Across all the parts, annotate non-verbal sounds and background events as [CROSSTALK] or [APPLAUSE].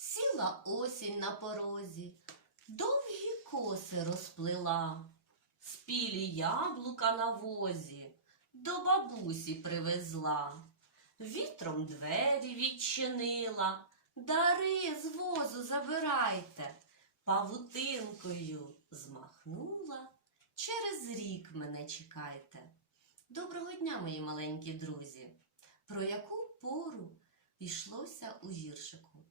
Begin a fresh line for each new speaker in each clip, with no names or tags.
Сіла осінь на порозі, довгі коси розплила, спілі яблука на возі, до бабусі привезла, вітром двері відчинила, дари з возу забирайте, павутинкою змахнула, через рік мене чекайте. Доброго дня, мої маленькі друзі! Про яку пору йшлося у гіршику?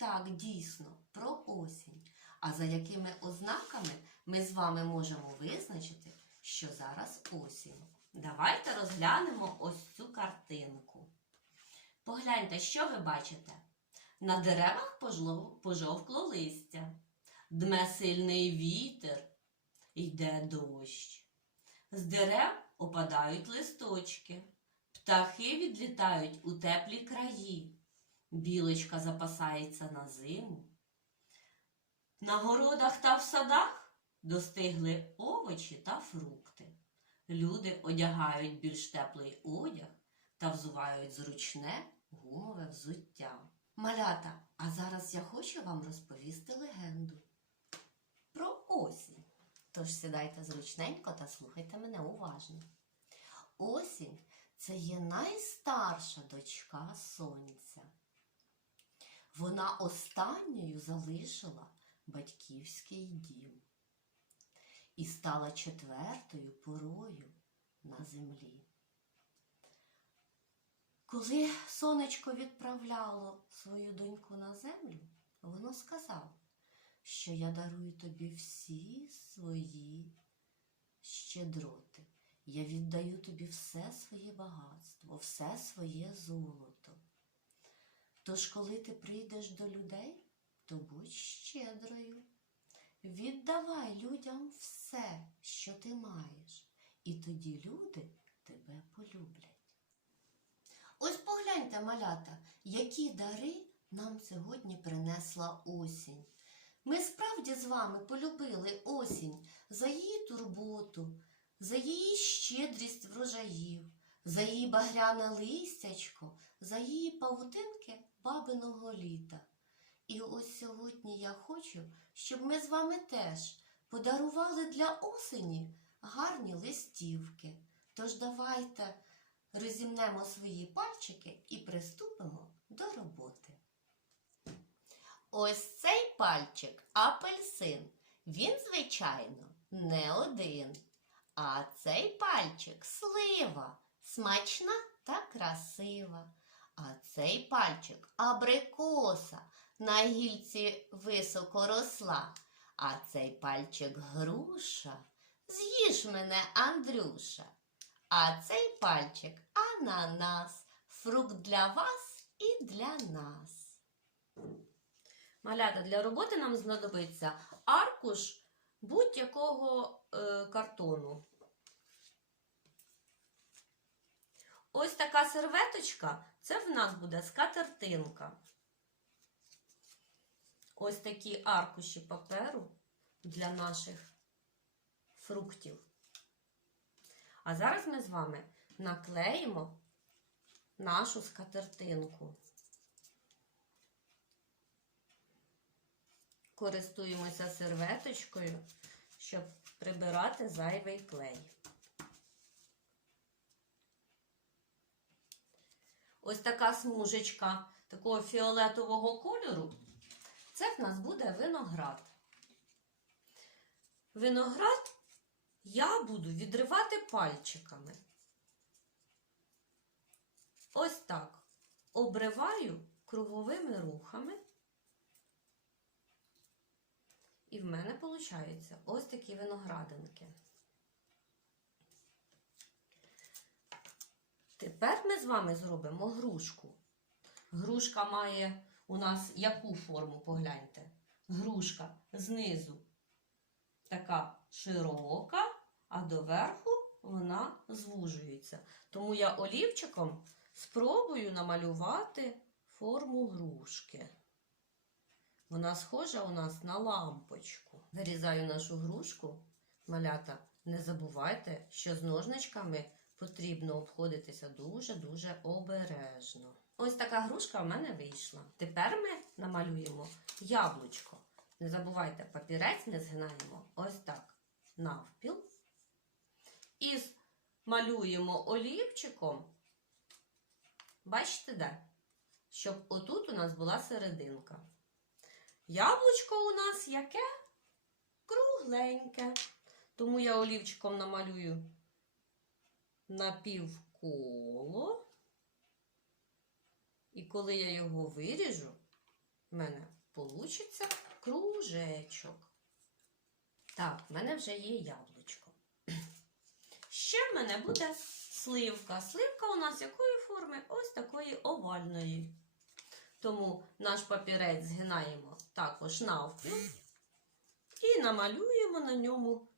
Так, дійсно, про осінь. А за якими ознаками ми з вами можемо визначити, що зараз осінь? Давайте розглянемо ось цю картинку. Погляньте, що ви бачите? На деревах пожовкло листя, дме сильний вітер, йде дощ. З дерев опадають листочки, птахи відлітають у теплі краї. Білочка запасається на зиму. На городах та в садах достигли овочі та фрукти. Люди одягають більш теплий одяг та взувають зручне гумове взуття. Малята, а зараз я хочу вам розповісти легенду про осінь. Тож сідайте зручненько та слухайте мене уважно. Осінь це є найстарша дочка сонця. Вона останньою залишила батьківський дім і стала четвертою порою на землі. Коли сонечко відправляло свою доньку на землю, воно сказало, що я дарую тобі всі свої щедроти. Я віддаю тобі все своє багатство, все своє золото. Тож, коли ти прийдеш до людей, то будь щедрою. Віддавай людям все, що ти маєш, і тоді люди тебе полюблять. Ось погляньте, малята, які дари нам сьогодні принесла осінь. Ми справді з вами полюбили осінь за її турботу, за її щедрість врожаїв, за її багряне листячко, за її павутинки бабиного літа. І ось сьогодні я хочу, щоб ми з вами теж подарували для осені гарні листівки. Тож давайте розімнемо свої пальчики і приступимо до роботи. Ось цей пальчик апельсин. Він, звичайно, не один. А цей пальчик слива, смачна та красива. А цей пальчик абрикоса, на гільці високо росла. А цей пальчик груша. З'їж мене, Андрюша. А цей пальчик ананас, фрукт для вас і для нас. Малята, для роботи нам знадобиться аркуш будь-якого е, картону. Ось така серветочка це в нас буде скатертинка. Ось такі аркуші паперу для наших фруктів. А зараз ми з вами наклеїмо нашу скатертинку. Користуємося серветочкою, щоб прибирати зайвий клей. Ось така смужечка такого фіолетового кольору. Це в нас буде виноград. Виноград я буду відривати пальчиками. Ось так. Обриваю круговими рухами. І в мене виходить ось такі виноградинки. Тепер ми з вами зробимо грушку. Грушка має у нас яку форму, погляньте. Грушка знизу така широка, а доверху вона звужується. Тому я олівчиком спробую намалювати форму грушки. Вона схожа у нас на лампочку. Вирізаю нашу грушку. Малята, не забувайте, що з ножничками потрібно обходитися дуже-дуже обережно. Ось така грушка в мене вийшла. Тепер ми намалюємо яблучко. Не забувайте, папірець не згинаємо ось так навпіл. І малюємо олівчиком. Бачите де? Щоб отут у нас була серединка. Яблучко у нас яке? Кругленьке. Тому я олівчиком намалюю напівколо. І коли я його виріжу, в мене получиться кружечок. Так, в мене вже є яблучко. [CLEARS THROAT] Ще в мене буде сливка. Сливка у нас якої форми? Ось такої овальної. Тому наш папірець згинаємо також навпіл і намалюємо на ньому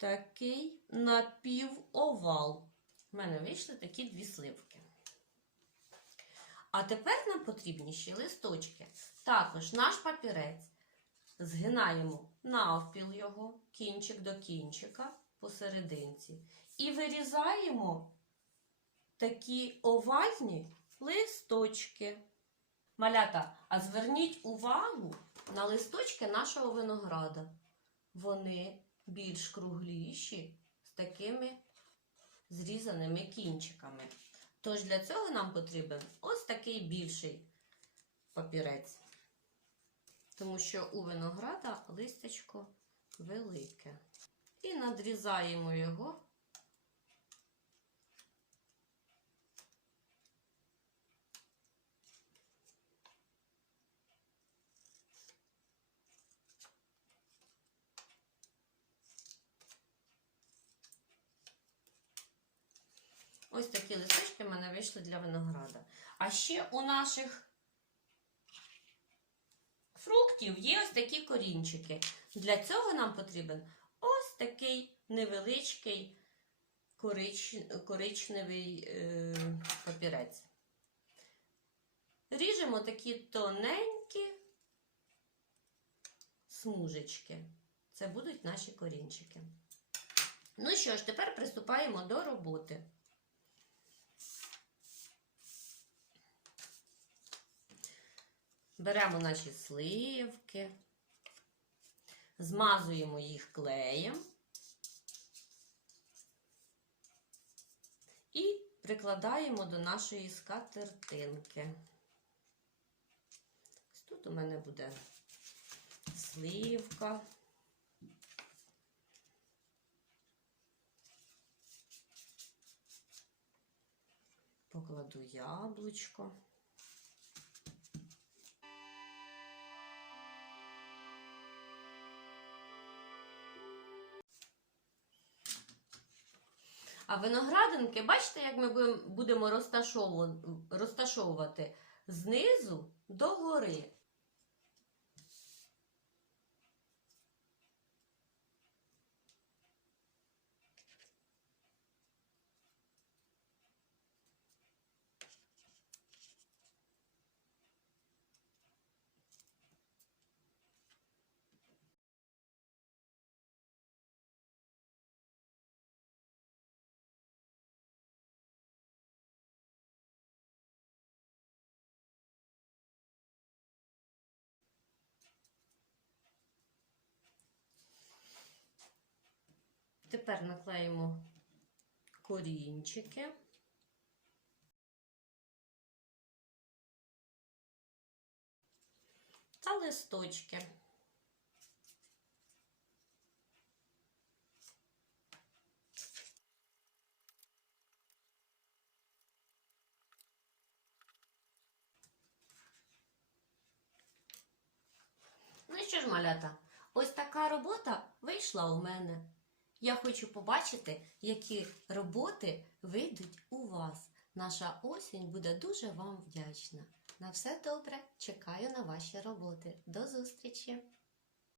такий напівовал. У мене вийшли такі дві сливки. А тепер нам потрібні ще листочки. Також наш папірець згинаємо навпіл його, кінчик до кінчика посерединці. І вирізаємо такі овальні листочки. Малята, а зверніть увагу на листочки нашого винограда. Вони більш кругліші з такими зрізаними кінчиками. Тож для цього нам потрібен ось такий більший папірець. Тому що у винограда листячко велике. І надрізаємо його. Ось такі листочки в мене вийшли для винограда. А ще у наших фруктів є ось такі корінчики. Для цього нам потрібен ось такий невеличкий корич... коричневий е... папірець. Ріжемо такі тоненькі смужечки. Це будуть наші корінчики. Ну що ж, тепер приступаємо до роботи. Беремо наші сливки, змазуємо їх клеєм і прикладаємо до нашої скатертинки. Ось Тут у мене буде сливка. Покладу яблучко. А виноградинки, бачите, як ми будем- будемо розташову- розташовувати знизу до гори. Тепер наклеїмо корінчики. Та листочки. Ну що ж, малята, ось така робота вийшла у мене. Я хочу побачити, які роботи вийдуть у вас. Наша осінь буде дуже вам вдячна. На все добре, чекаю на ваші роботи. До зустрічі!